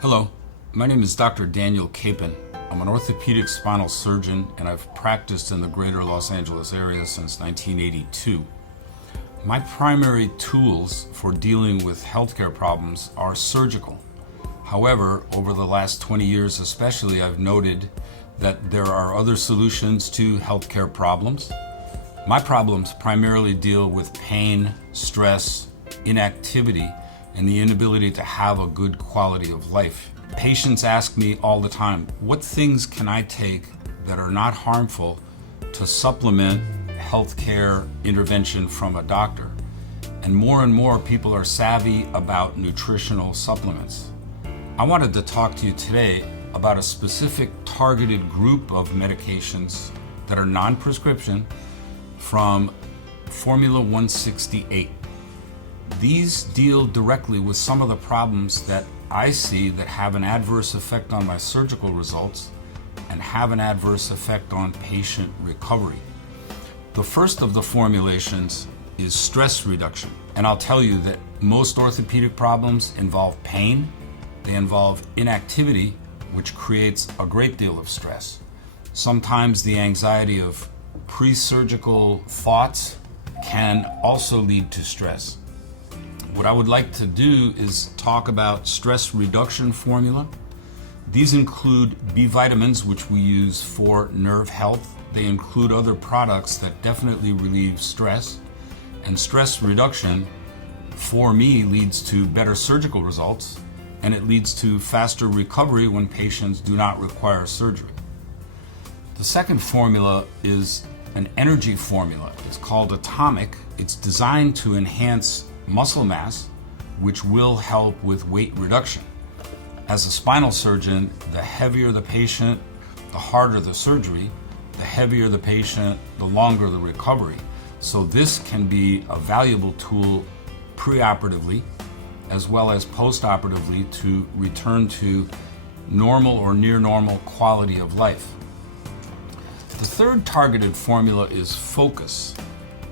Hello, my name is Dr. Daniel Capen. I'm an orthopedic spinal surgeon and I've practiced in the greater Los Angeles area since 1982. My primary tools for dealing with healthcare problems are surgical. However, over the last 20 years especially, I've noted that there are other solutions to healthcare problems. My problems primarily deal with pain, stress, inactivity, and the inability to have a good quality of life. Patients ask me all the time, what things can I take that are not harmful to supplement healthcare intervention from a doctor? And more people are savvy about nutritional supplements. I wanted to talk to you today about a specific targeted group of medications that are non-prescription from Formula168. These deal directly with some of the problems that I see that have an adverse effect on my surgical results and have an adverse effect on patient recovery. The first of the formulations is stress reduction. And I'll tell you that most orthopedic problems involve pain, they involve inactivity, which creates a great deal of stress. Sometimes the anxiety of pre-surgical thoughts can also lead to stress. What I would like to do is talk about stress reduction formula. These include B vitamins, which we use for nerve health. They include other products that definitely relieve stress. And stress reduction, for me, leads to better surgical results, and it leads to faster recovery when patients do not require surgery. The second formula is an energy formula. It's called Atomic. It's designed to enhance muscle mass, which will help with weight reduction. As a spinal surgeon, the heavier the patient, the harder the surgery. The heavier the patient, the longer the recovery. So this can be a valuable tool preoperatively as well as postoperatively to return to normal or near normal quality of life. The third targeted formula is focus.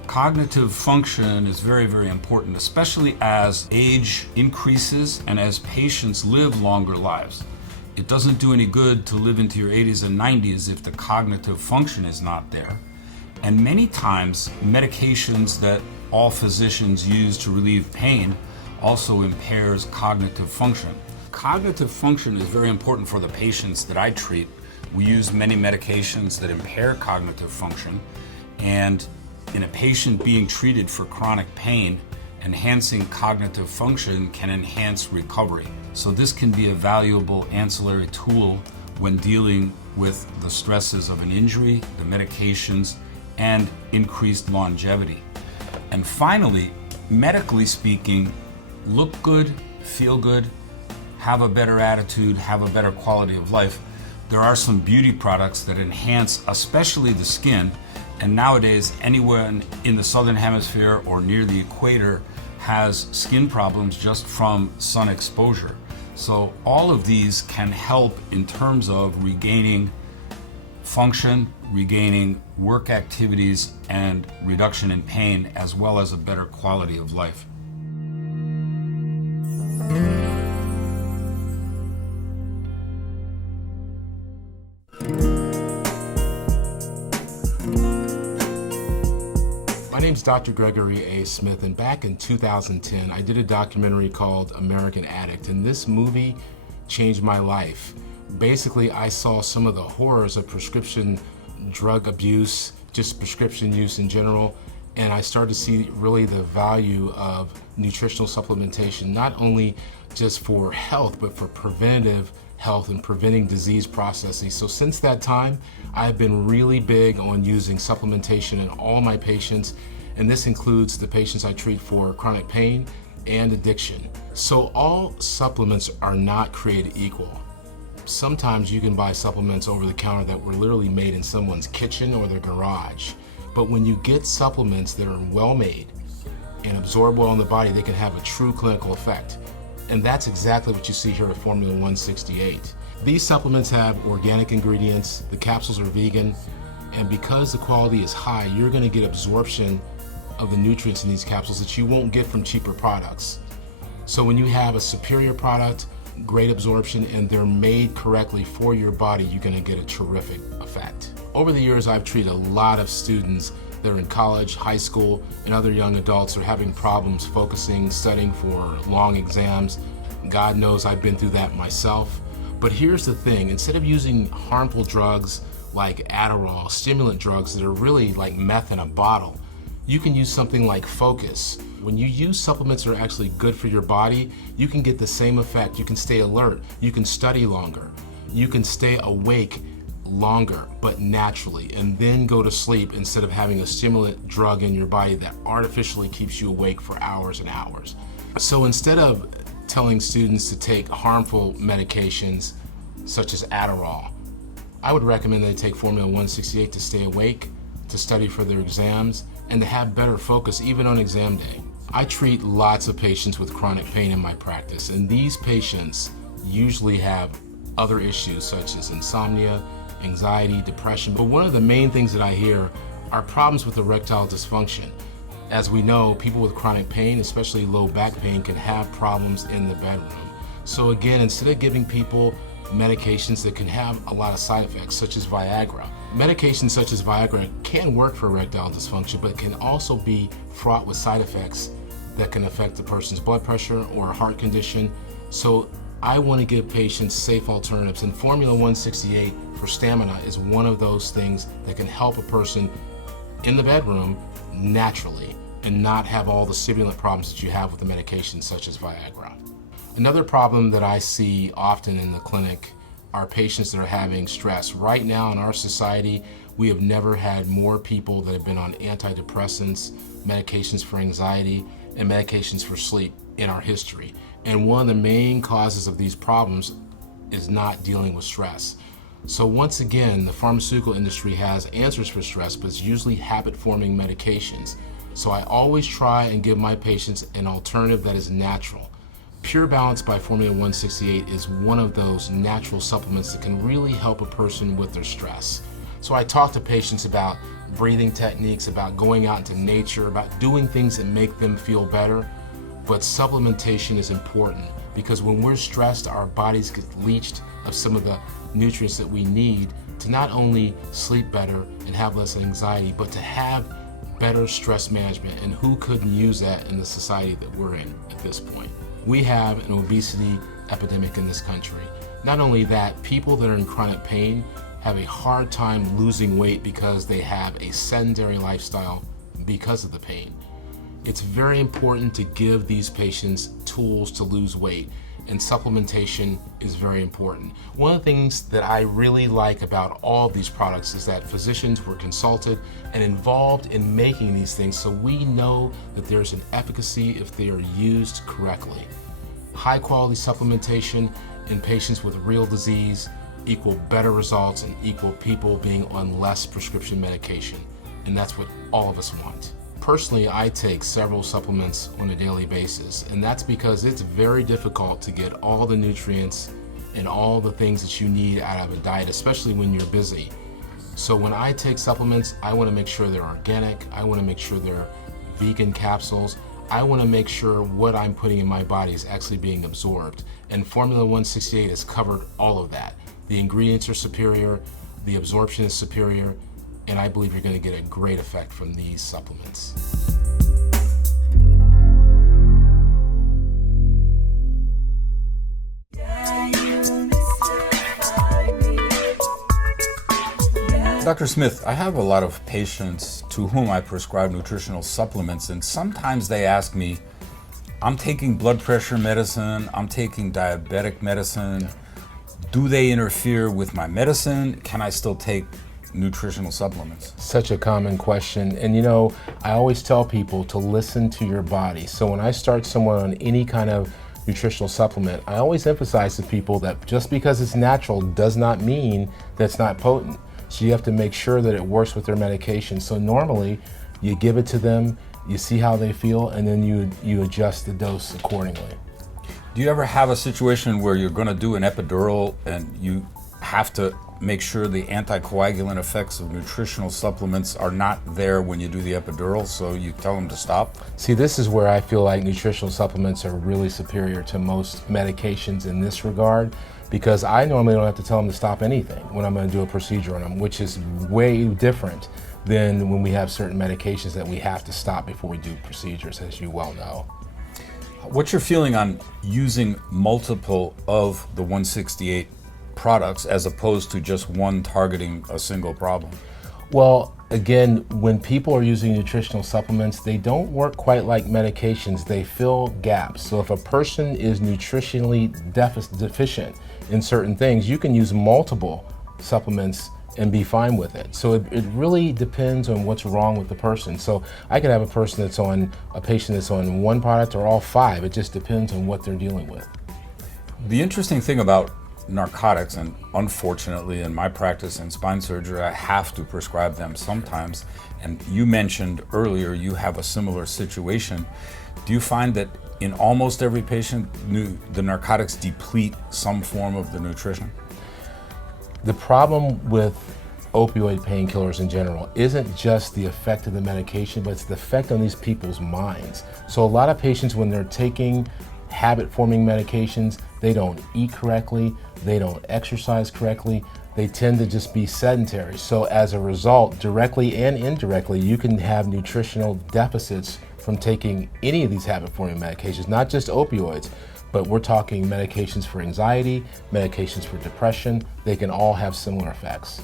Cognitive function is very important, especially as age increases and as patients live longer lives. It doesn't do any good to live into your 80s and 90s if the cognitive function is not there. And many times, medications that all physicians use to relieve pain also impairs cognitive function. Cognitive function is very important for the patients that I treat. We use many medications that impair cognitive function, and in a patient being treated for chronic pain, enhancing cognitive function can enhance recovery. So this can be a valuable ancillary tool when dealing with the stresses of an injury, the medications, and increased longevity. And finally, medically speaking, look good, feel good, have a better attitude, have a better quality of life. There are some beauty products that enhance especially the skin. And nowadays, anyone in the southern hemisphere or near the equator has skin problems just from sun exposure. So all of these can help in terms of regaining function, regaining work activities, and reduction in pain, as well as a better quality of life. My name's Dr. Gregory A. Smith, and back in 2010, I did a documentary called American Addict, and this movie changed my life. Basically, I saw some of the horrors of prescription drug abuse, just prescription use in general, and I started to see really the value of nutritional supplementation, not only just for health, but for preventative health and preventing disease processes. So since that time, I've been really big on using supplementation in all my patients, and this includes the patients I treat for chronic pain and addiction. So all supplements are not created equal. Sometimes you can buy supplements over the counter that were literally made in someone's kitchen or their garage. But when you get supplements that are well made and absorb well in the body, they can have a true clinical effect. And that's exactly what you see here at Formula168. These supplements have organic ingredients, the capsules are vegan, and because the quality is high, you're gonna get absorption of the nutrients in these capsules that you won't get from cheaper products. So when you have a superior product great absorption, and they're made correctly for your body, you're going to get a terrific effect. Over the years, I've treated a lot of students that are in college, high school, and other young adults who are having problems focusing, studying for long exams. God knows I've been through that myself. But here's the thing, instead of using harmful drugs like Adderall, stimulant drugs that are really like meth in a bottle, you can use something like Focus. When you use supplements that are actually good for your body, you can get the same effect. You can stay alert, you can study longer, you can stay awake longer, but naturally, and then go to sleep instead of having a stimulant drug in your body that artificially keeps you awake for hours and hours. So instead of telling students to take harmful medications such as Adderall, I would recommend they take Formula168 to stay awake, to study for their exams, and to have better focus even on exam day. I treat lots of patients with chronic pain in my practice, and these patients usually have other issues such as insomnia, anxiety, depression. But one of the main things that I hear are problems with erectile dysfunction. As we know, people with chronic pain, especially low back pain, can have problems in the bedroom. So again, instead of giving people medications that can have a lot of side effects, such as Viagra, medications such as Viagra can work for erectile dysfunction, but can also be fraught with side effects that can affect the person's blood pressure or a heart condition. So I want to give patients safe alternatives, and Formula168 for stamina is one of those things that can help a person in the bedroom naturally and not have all the stimulant problems that you have with the medications such as Viagra. Another problem that I see often in the clinic are patients that are having stress. Right now in our society, we have never had more people that have been on antidepressants, medications for anxiety, and medications for sleep in our history. And one of the main causes of these problems is not dealing with stress. So once again, the pharmaceutical industry has answers for stress, but it's usually habit-forming medications. So I always try and give my patients an alternative that is natural. Pure Balance by Formula168 is one of those natural supplements that can really help a person with their stress. So I talk to patients about breathing techniques, about going out into nature, about doing things that make them feel better. But supplementation is important because when we're stressed, our bodies get leached of some of the nutrients that we need to not only sleep better and have less anxiety, but to have better stress management. And who couldn't use that in the society that we're in at this point? We have an obesity epidemic in this country. Not only that, people that are in chronic pain have a hard time losing weight because they have a sedentary lifestyle because of the pain. It's very important to give these patients tools to lose weight, and supplementation is very important. One of the things that I really like about all of these products is that physicians were consulted and involved in making these things, so we know that there's an efficacy if they are used correctly. High quality supplementation in patients with real disease equal better results and equal people being on less prescription medication, and that's what all of us want. Personally, I take several supplements on a daily basis, and that's because it's very difficult to get all the nutrients and all the things that you need out of a diet, especially when you're busy. So when I take supplements, I want to make sure they're organic, I want to make sure they're vegan capsules, I want to make sure what I'm putting in my body is actually being absorbed. And Formula168 has covered all of that. The ingredients are superior, the absorption is superior, and I believe you're going to get a great effect from these supplements. Dr. Smith, I have a lot of patients to whom I prescribe nutritional supplements, and sometimes they ask me, I'm taking blood pressure medicine, I'm taking diabetic medicine. Do they interfere with my medicine? Can I still take nutritional supplements? Such a common question. And you know, I always tell people to listen to your body. So when I start someone on any kind of nutritional supplement, I always emphasize to people that just because it's natural does not mean that it's not potent. So you have to make sure that it works with their medication. So normally you give it to them, you see how they feel, and then you adjust the dose accordingly. Do you ever have a situation where you're going to do an epidural and you have to make sure the anticoagulant effects of nutritional supplements are not there when you do the epidural, so you tell them to stop? See, this is where I feel like nutritional supplements are really superior to most medications in this regard, because I normally don't have to tell them to stop anything when I'm going to do a procedure on them, which is way different than when we have certain medications that we have to stop before we do procedures, as you well know. What's your feeling on using multiple of the 168 products as opposed to just one targeting a single problem? Well, again, when people are using nutritional supplements, they don't work quite like medications. They fill gaps. So if a person is nutritionally deficient in certain things, you can use multiple supplements and be fine with it. So it really depends on what's wrong with the person. So I could have a patient that's on one product or all five. It just depends on what they're dealing with. The interesting thing about narcotics, and unfortunately in my practice in spine surgery, I have to prescribe them sometimes, and you mentioned earlier you have a similar situation. Do you find that in almost every patient, the narcotics deplete some form of the nutrition? The problem with opioid painkillers in general isn't just the effect of the medication, but it's the effect on these people's minds. So a lot of patients, when they're taking habit-forming medications, they don't eat correctly, they don't exercise correctly, they tend to just be sedentary. So as a result, directly and indirectly, you can have nutritional deficits from taking any of these habit-forming medications, not just opioids, but we're talking medications for anxiety, medications for depression. They can all have similar effects.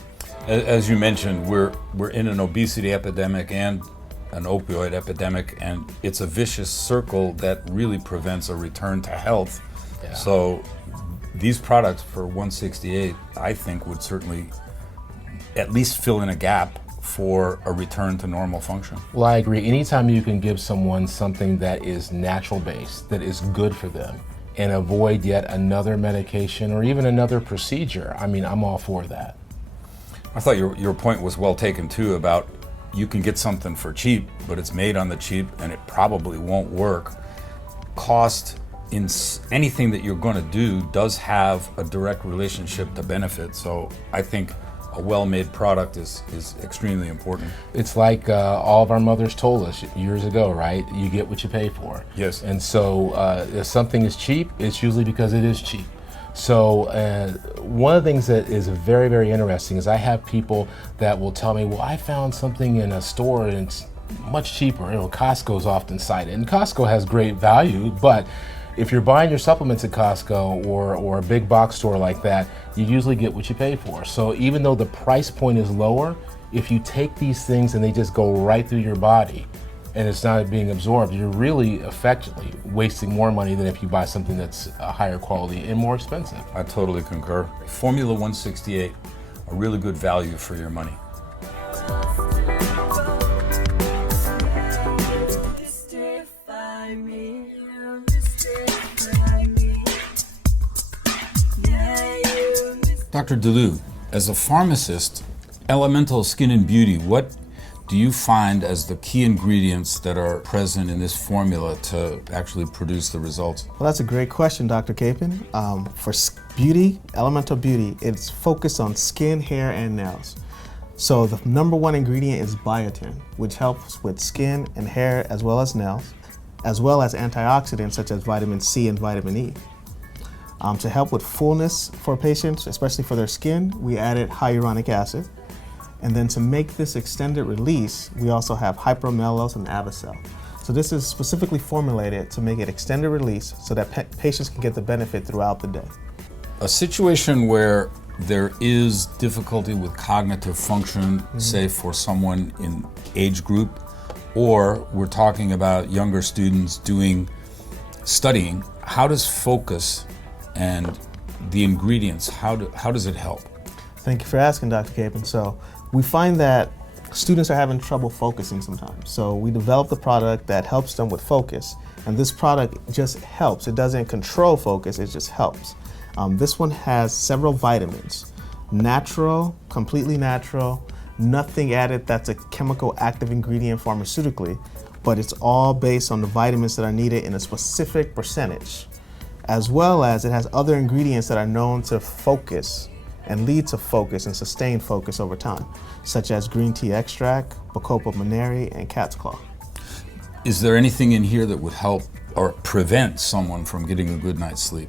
As you mentioned, we're in an obesity epidemic and an opioid epidemic, and it's a vicious circle that really prevents a return to health. Yeah. So these products for 168, I think, would certainly at least fill in a gap for a return to normal function. Well, I agree. Anytime you can give someone something that is natural based, that is good for them, and avoid yet another medication or even another procedure, I mean, I'm all for that. I thought your point was well taken too, about you can get something for cheap, but it's made on the cheap and it probably won't work. Cost in anything that you're going to do does have a direct relationship to benefit, so I think a well-made product is extremely important. It's like all of our mothers told us years ago, right? You get what you pay for. Yes. And so if something is cheap, it's usually because it is cheap. So one of the things that is very, very interesting is I have people that will tell me, well, I found something in a store and it's much cheaper. You know, Costco's often cited, and Costco has great value, but if you're buying your supplements at Costco or a big box store like that, you usually get what you pay for. So even though the price point is lower, if you take these things and they just go right through your body and it's not being absorbed, you're really effectively wasting more money than if you buy something that's a higher quality and more expensive. I totally concur. Formula 168, a really good value for your money. Dr. Delu, as a pharmacist, Elemental Skin and Beauty, what do you find as the key ingredients that are present in this formula to actually produce the results? Well, that's a great question, Dr. Capen. For beauty, Elemental Beauty, it's focused on skin, hair, and nails. So the number one ingredient is biotin, which helps with skin and hair as well as nails, as well as antioxidants such as vitamin C and vitamin E. To help with fullness for patients, especially for their skin, we added hyaluronic acid. And then to make this extended release, we also have hypromellose and Avicel. So this is specifically formulated to make it extended release so that patients can get the benefit throughout the day. A situation where there is difficulty with cognitive function, say for someone in age group, or we're talking about younger students studying, how does focus and the ingredients, how does it help? Thank you for asking, Dr. Capen. So we find that students are having trouble focusing sometimes. So we developed a product that helps them with focus. And this product just helps. It doesn't control focus, it just helps. This one has several vitamins. Natural, completely natural, nothing added that's a chemical active ingredient pharmaceutically, but it's all based on the vitamins that are needed in a specific percentage. As well as it has other ingredients that are known to focus and lead to focus and sustained focus over time, such as green tea extract, Bacopa monnieri, and cat's claw. Is there anything in here that would help or prevent someone from getting a good night's sleep?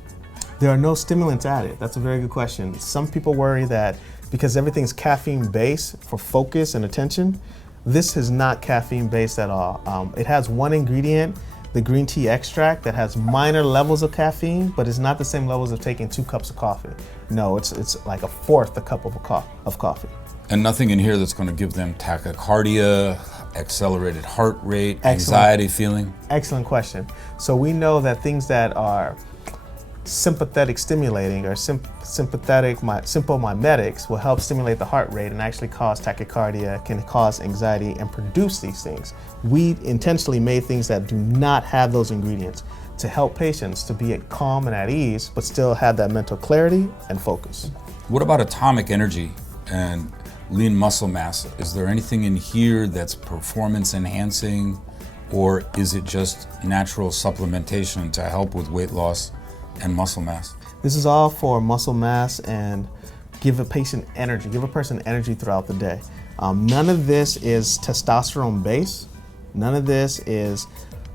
There are no stimulants added. That's a very good question. Some people worry that because everything's caffeine based for focus and attention, this is not caffeine based at all. It has one ingredient, the green tea extract, that has minor levels of caffeine, but it's not the same levels of taking 2 cups of coffee. No, it's like a fourth a cup of coffee. And nothing in here that's going to give them tachycardia, accelerated heart rate, anxiety feeling? Excellent question. So we know that things that are sympathetic stimulating or simple mimetics will help stimulate the heart rate and actually cause tachycardia, can cause anxiety, and produce these things. We intentionally made things that do not have those ingredients to help patients to be calm and at ease, but still have that mental clarity and focus. What about atomic energy and lean muscle mass? Is there anything in here that's performance enhancing, or is it just natural supplementation to help with weight loss and muscle mass? This is all for muscle mass and give a person energy throughout the day. None of this is testosterone based. None of this is,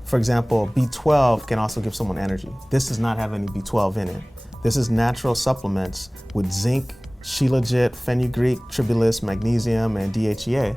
for example, B12 can also give someone energy. This does not have any B12 in it. This is natural supplements with zinc, shilajit, fenugreek, tribulus, magnesium, and DHEA.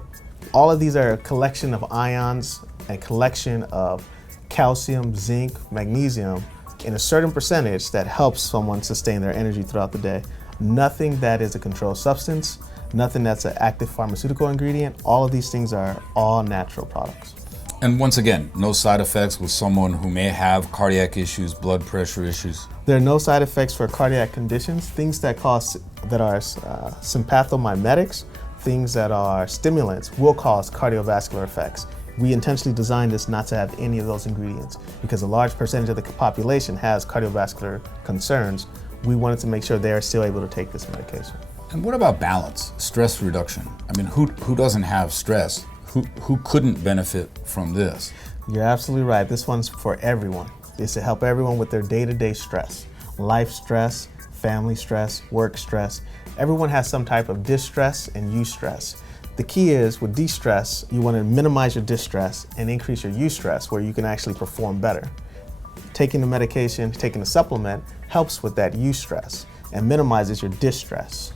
All of these are a collection of ions, a collection of calcium, zinc, magnesium in a certain percentage that helps someone sustain their energy throughout the day. Nothing that is a controlled substance, nothing that's an active pharmaceutical ingredient. All of these things are all natural products. And once again, no side effects with someone who may have cardiac issues, blood pressure issues? There are no side effects for cardiac conditions. Things that are sympathomimetics, things that are stimulants, will cause cardiovascular effects. We intentionally designed this not to have any of those ingredients because a large percentage of the population has cardiovascular concerns. We wanted to make sure they are still able to take this medication. And what about balance, stress reduction? I mean, who doesn't have stress? Who couldn't benefit from this? You're absolutely right. This one's for everyone. It's to help everyone with their day-to-day stress, life stress, family stress, work stress. Everyone has some type of distress and eustress. The key is with de-stress, you want to minimize your distress and increase your eustress where you can actually perform better. Taking the medication, taking the supplement helps with that eustress and minimizes your distress.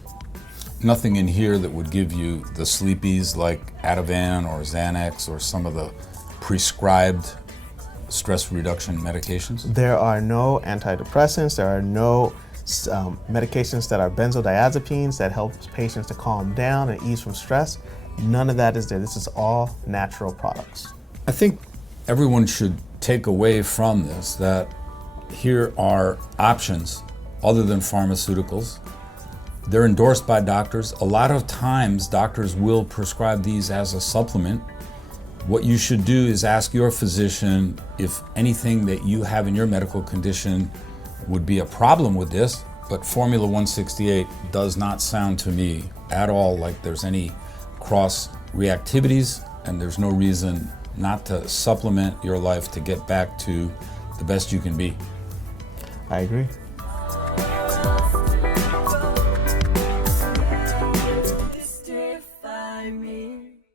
Nothing in here that would give you the sleepies like Ativan or Xanax or some of the prescribed stress reduction medications? There are no antidepressants, there are no medications that are benzodiazepines that help patients to calm down and ease from stress. None of that is there. This is all natural products. I think everyone should take away from this that here are options other than pharmaceuticals. They're endorsed by doctors. A lot of times doctors will prescribe these as a supplement. What you should do is ask your physician if anything that you have in your medical condition would be a problem with this, but Formula168 does not sound to me at all like there's any cross reactivities, and there's no reason not to supplement your life to get back to the best you can be. I agree.